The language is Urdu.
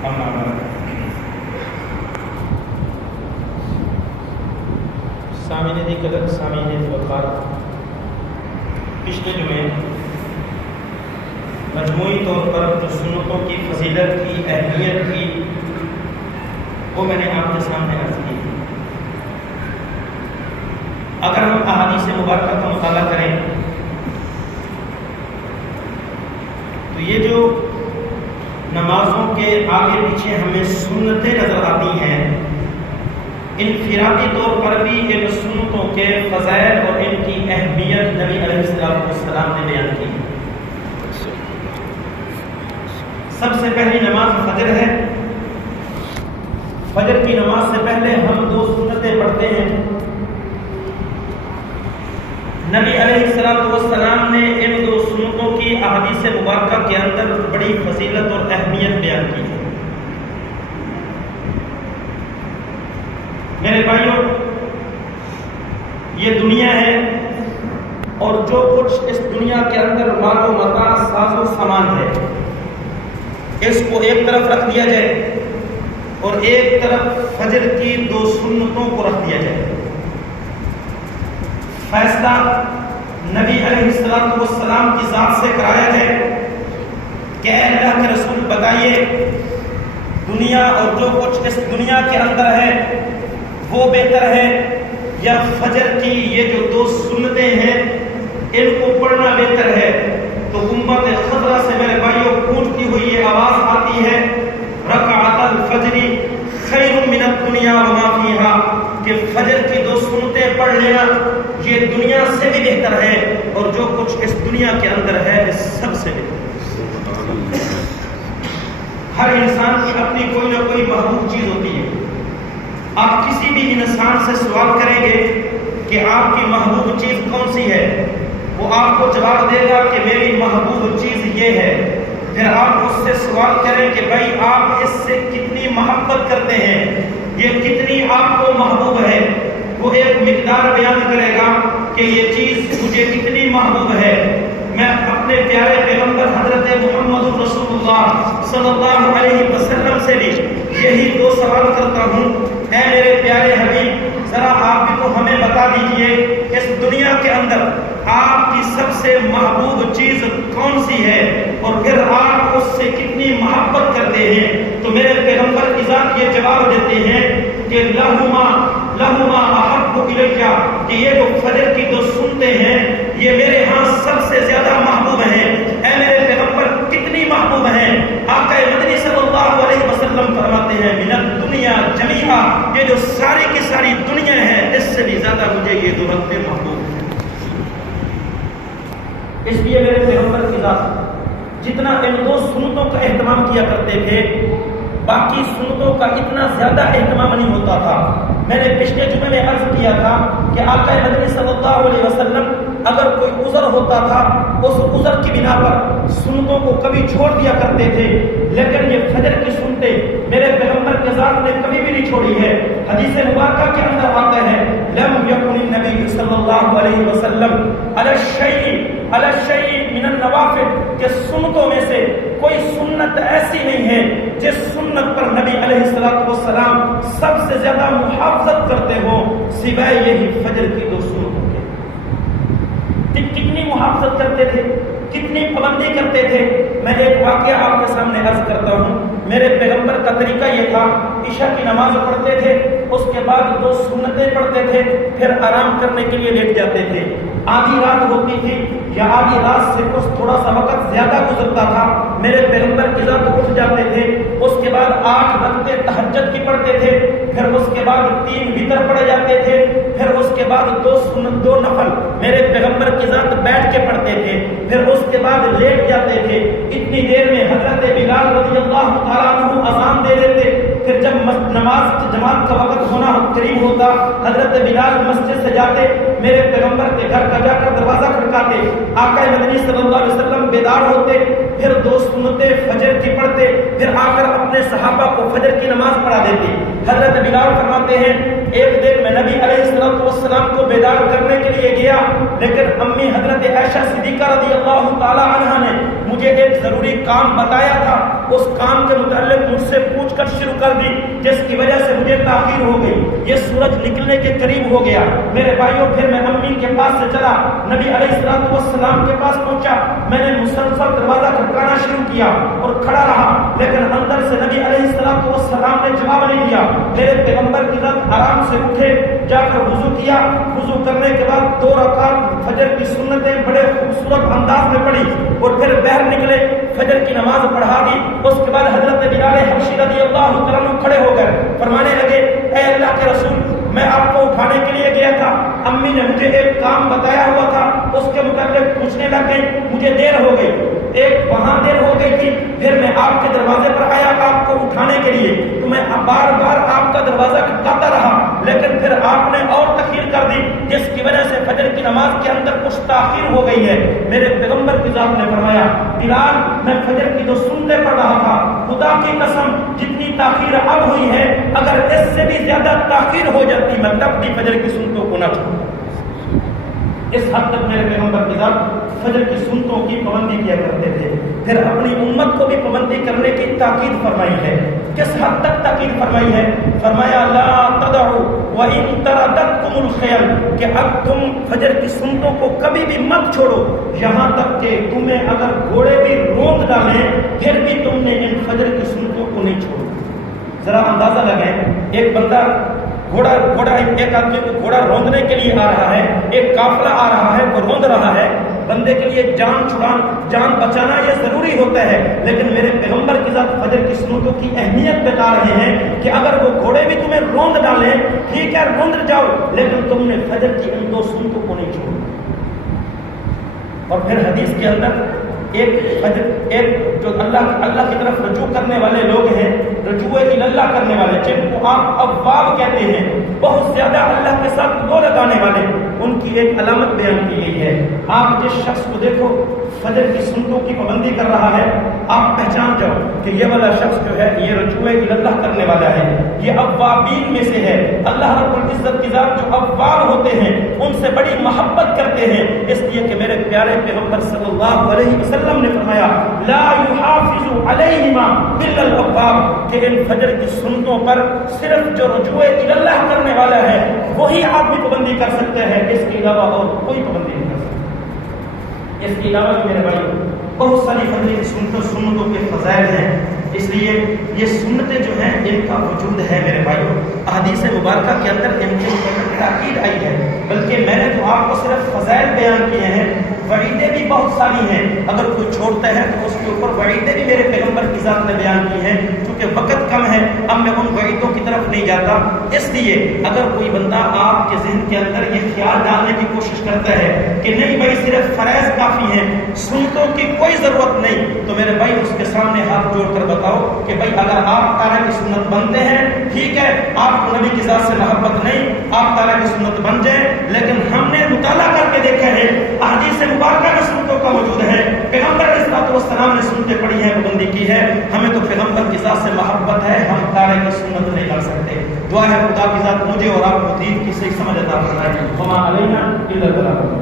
اما بعد، سامعین دی قدر، سامعین وقار، پچھلے جمعے مجموعی طور پر جو سنتوں کی فضیلت کی، اہمیت کی، وہ میں نے آپ کے سامنے عرض کی۔ اگر ہم احادیث مبارکہ کا مطالعہ کریں تو یہ جو نمازوں کے آگے پیچھے ہمیں سنتیں نظر آتی ہیں، انفرادی طور پر بھی ان سنتوں کے فضائل اور ان کی اہمیت نبی علیہ السلام نے بیان کی۔ سب سے پہلی نماز فجر ہے۔ فجر کی نماز سے پہلے ہم دو سنتیں پڑھتے ہیں۔ نبی علیہ السلام نے ان دو سنتوں کی احادیث مبارکہ کے اندر بڑی فضیلت اور اہمیت بیان کی ہے۔ میرے بھائیوں، یہ دنیا ہے اور جو کچھ اس دنیا کے اندر مال و متاع، ساز و سامان ہے، اس کو ایک طرف رکھ دیا جائے اور ایک طرف فجر کی دو سنتوں کو رکھ دیا جائے۔ فیصلہ نبی علیہ السلام کی ذات سے کرایا جائے کہ اے اللہ کے رسول بتائیے، دنیا اور جو کچھ اس دنیا کے اندر ہے وہ بہتر ہے یا فجر کی یہ جو دو سنتیں ہیں ان کو پڑھنا بہتر ہے؟ تو امت خضرہ سے میرے بھائیوں گونجتی ہوئی یہ آواز آتی ہے، رکعت الفجر خیر من الدنیا وما فیہا، کہ فجر کی دو سنتیں پڑھ لینا یہ دنیا سے بھی بہتر ہے اور جو کچھ اس دنیا کے اندر ہے اس سب سے بہتر۔ ہر انسان کی اپنی کوئی نہ کوئی محبوب چیز ہوتی ہے۔ آپ کسی بھی انسان سے سوال کریں گے کہ آپ کی محبوب چیز کون سی ہے، وہ آپ کو جواب دے گا کہ میری محبوب چیز یہ ہے۔ پھر آپ اس سے سوال کریں کہ بھائی آپ اس سے کتنی محبت کرتے ہیں، یہ کتنی آپ کو محبوب ہے، وہ ایک مقدار بیان کرے گا کہ یہ چیز مجھے کتنی محبوب ہے۔ میں اپنے پیارے پیغمبر حضرت محمد رسول اللہ صلی اللہ علیہ وسلم سے بھی یہی دو سوال کرتا ہوں، اے میرے پیارے حبیب، ذرا آپ بھی تو ہمیں بتا دیجئے اس دنیا کے اندر آپ کی سب سے محبوب چیز کون سی ہے اور پھر آپ اس سے کتنی محبت کرتے ہیں۔ تو میرے پیغمبر کی ذات یہ جواب دیتے ہیں کہ لہما احب الیہ، کہ یہ جو فجر کی دو سنتیں ہیں یہ میرے ہاں سب سے زیادہ محبوب ہیں۔ اے میرے پیغمبر کتنی محبوب ہیں؟ آقا مدنی صلی اللہ علیہ وسلم فرماتے ہیں من الدنیا جمیعا، یہ جو ساری کی ساری دنیا ہے اس سے بھی زیادہ مجھے یہ دو رکعتیں محبوب ہیں۔ اس لیے میرے پیغمبر کی ذات جتنا ان دو سنتوں کا اہتمام کیا کرتے تھے، باقی سنتوں کا اتنا زیادہ اہتمام نہیں ہوتا تھا۔ میں نے پچھلے جمعے میں عرض کیا تھا کہ آقا مدنی صلی اللہ علیہ وسلم اگر کوئی عذر ہوتا تھا اس عذر کی بنا پر سنتوں کو کبھی چھوڑ دیا کرتے تھے، لیکن یہ فجر کی سنتیں میرے پیغمبر کے ذات نے کبھی بھی نہیں چھوڑی ہے۔ حدیث مبارکہ کے اندر آتا ہے لم یکن النبی صلی اللہ علیہ وسلم علی الشیء من النوافل، کہ سنتوں میں سے کوئی سنت ایسی نہیں ہے جس سنت پر نبی علیہ السلام سب سے زیادہ محافظت کرتے ہو سوائے یہی فجر کی دو سنتوں کے۔ کتنی محافظت کرتے تھے، کتنی پابندی کرتے تھے۔ میں ایک واقعہ آپ کے سامنے عرض کرتا ہوں۔ میرے پیغمبر کا طریقہ یہ تھا، عشاء کی نماز پڑھتے تھے، اس کے بعد دو سنتیں پڑھتے تھے، پھر آرام کرنے کے لیے لیٹ جاتے تھے۔ آدھی رات ہوتی تھی یا آدھی رات سے کچھ تھوڑا سا وقت زیادہ گزرتا تھا، میرے پیغمبر کی ذات اٹھ جاتے تھے، اس کے بعد 8 رکعتیں تہجد کی پڑھتے تھے، پھر اس کے بعد 3 وتر پڑھے جاتے تھے، پھر اس کے بعد 2 سنت 2 نفل میرے پیغمبر کی ذات بیٹھ کے پڑھتے تھے، پھر اس کے بعد لیٹ جاتے تھے۔ اتنی دیر میں حضرت بلال رضی اللہ تعالیٰ عنہ اذان دے دیتے، پھر جب نماز کی جماعت کا وقت ہونا قریب ہوتا، حضرت بلال مسجد سے جاتے، میرے پیغمبر کے گھر کا جا کر دروازہ کھٹکاتے، آقا مدنی صلی اللہ علیہ وسلم بیدار ہوتے، پھر 2 سنتیں فجر کی پڑھتے، پھر آ کر اپنے صحابہ کو فجر کی نماز پڑھا دیتے۔ حضرت بلال فرماتے ہیں ایک دن میں نبی علیہ السلام کو بیدار کرنے کے لیے گیا، لیکن امی حضرت عائشہ صدیقہ رضی اللہ تعالی عنہا نے مجھے ایک ضروری کام بتایا تھا، اس کام کے متعلق مجھ سے پوچھ کر شروع کر دی جس کی وجہ سے مجھے تاخیر ہو گئی، یہ سورج نکلنے کے قریب ہو گیا۔ میرے بھائیوں پھر میں امی کے پاس سے چلا، نبی علیہ السلام کے پاس پہنچا، میں نے مسلسل دروازہ کھٹکانا شروع کیا اور کھڑا رہا، لیکن اندر سے نبی علیہ السلام نے جواب نہیں دیا۔ میرے پیغمبر کی ذات آرام سے اٹھے، جا کر وضو کیا، وضو کرنے کے بعد 2 رکعت فجر کی سنتیں بڑے خوبصورت انداز میں پڑھی اور پھر باہر نکلے، فجر کی نماز پڑھا دی۔ اس کے بعد حضرت بلال حبشی رضی اللہ تعالیٰ عنہ کھڑے ہو گئے، فرمانے لگے اے اللہ کے رسول، میں آپ کو اٹھانے کے لیے گیا تھا، امی نے مجھے ایک کام بتایا ہوا تھا، اس کے متعلق پوچھنے لگ گئی، مجھے دیر ہو گئی، ایک وہاں دیر ہو گئی تھی، پھر میں آپ کے دروازے پر آیا آپ کو اٹھانے کے لیے، تو میں بار بار آپ کا دروازہ کھٹکاتا رہا، لیکن پھر آپ نے اور تاخیر کر دی جس کی وجہ سے فجر کی نماز کے اندر کچھ تاخیر ہو گئی ہے۔ میرے پیغمبر کی ذات نے فرمایا بلال، میں فجر کی جو سنتیں پڑھ رہا تھا، خدا کی قسم جتنی تاخیر اب ہوئی ہے، اگر اس سے بھی زیادہ تاخیر ہو جاتی میں تب بھی فجر کی سنتوں کو نہ چھوڑوں۔ اس حد تک میرے پیغمبر کی ذات فجر کی سنتوں کی پابندی کیا کرتے تھے۔ پھر اپنی امت کو بھی پابندی کرنے کی تاکید فرمائی ہے۔ کس حد تک تاکید فرمائی ہے؟ فرمایا لا تدعوا وان تردتكم الخيل، کہ اب تم فجر کی سنتوں کو کبھی بھی مت چھوڑو، یہاں تک کہ تمہیں اگر گھوڑے بھی روند ڈالیں پھر بھی تم نے ان فجر کی سنتوں کو نہیں چھوڑو۔ ذرا اندازہ لگائیں، ایک بندہ گھوڑا ایک آدمی کو گھوڑا روندنے کے لیے آ رہا ہے، ایک قافلہ آ رہا ہے، وہ روند رہا ہے، بندے کے لیے جان بچانا یہ ضروری ہوتا ہے، لیکن میرے پیغمبر کی ذات فجر کی سنتوں کی اہمیت بتا رہے ہیں کہ اگر وہ گھوڑے بھی تمہیں روند ڈالیں ٹھیک ہے روند جاؤ، لیکن تم نے فجر کی ان 2 سنتوں کو نہیں چھوڑا۔ اور پھر حدیث کے اندر ایک جو اللہ کی طرف رجوع کرنے والے لوگ ہیں، رجوع اللہ کرنے والے، جن کو آپ اواب کہتے ہیں، بہت زیادہ اللہ کے ساتھ گو لگانے والے، ان کی ایک علامت بیان کی گئی ہے۔ آپ جس شخص کو دیکھو فجر کی سنتوں کی پابندی کر رہا ہے، آپ پہچان جاؤ کہ یہ والا شخص جو ہے یہ رجوع اللہ کرنے والا ہے، یہ اوابین میں سے ہے۔ اللہ رب العزت کی ذات جو اواب ہوتے ہیں ان سے بڑی محبت کرتے ہیں، اس لیے کہ میرے پیارے پیغمبر صلی اللہ علیہ وسلم نے فرمایا لا يحافظ علیہما الا الاواب، کہ ان فجر کی سنتوں پر صرف جو رجوع اللہ کرنے والا ہے وہی آدمی پابندی کر سکتا ہے، اس کے علاوہ اور کوئی پابندی نہیں کر سکتا۔ اس کے علاوہ میرے بھائی بہت ساری فجر کی سنتوں کے فضائل ہیں، اس لیے یہ سنتیں جو ہیں ان کا وجود ہے میرے بھائیوں۔ احادیث مبارکہ کے اندر ان کی تاکید آئی ہے، بلکہ میں نے تو آپ کو صرف فضائل بیان کیے ہیں، وعیدیں بھی بہت ساری ہیں، اگر کوئی چھوڑتا ہے تو اس کے اوپر وعیدیں بھی میرے پیغمبر کی ذات نے بیان کی ہیں۔ چونکہ وقت کم ہے اب میں ان وعیدوں کی طرف نہیں جاتا، اس لیے اگر کوئی بندہ آپ کے ذہن کے اندر یہ خیال ڈالنے کی کوشش کرتا ہے کہ نہیں بھائی صرف فرائض کافی ہیں، سنتوں کی کوئی ضرورت نہیں، تو میرے بھائی اس کے سامنے ہاتھ جوڑ کر بتاؤ کہ بھائی اگر آپ تارہ کی سنت بنتے ہیں ٹھیک ہے، آپ کو نبی کی ذات سے محبت نہیں، آپ تارہ کی سنت بن جائیں، لیکن ہم نے مطالعہ کر کے دیکھا ہے احادیث مبارکہ میں سنتوں کا وجود ہے، پیغمبر علیہ السلام نے سنتیں پڑھی ہیں، پابندی کی ہے، ہمیں تو پیغمبر کی ذات سے محبت ہے، ہم تارہ کی سنت نہیں کر سکتے۔ دعا ہے خدا کی ذات مجھے اور آپ کو دین کی صحیح سمجھ عطا فرمائے۔ وما علینا الا البلاغ۔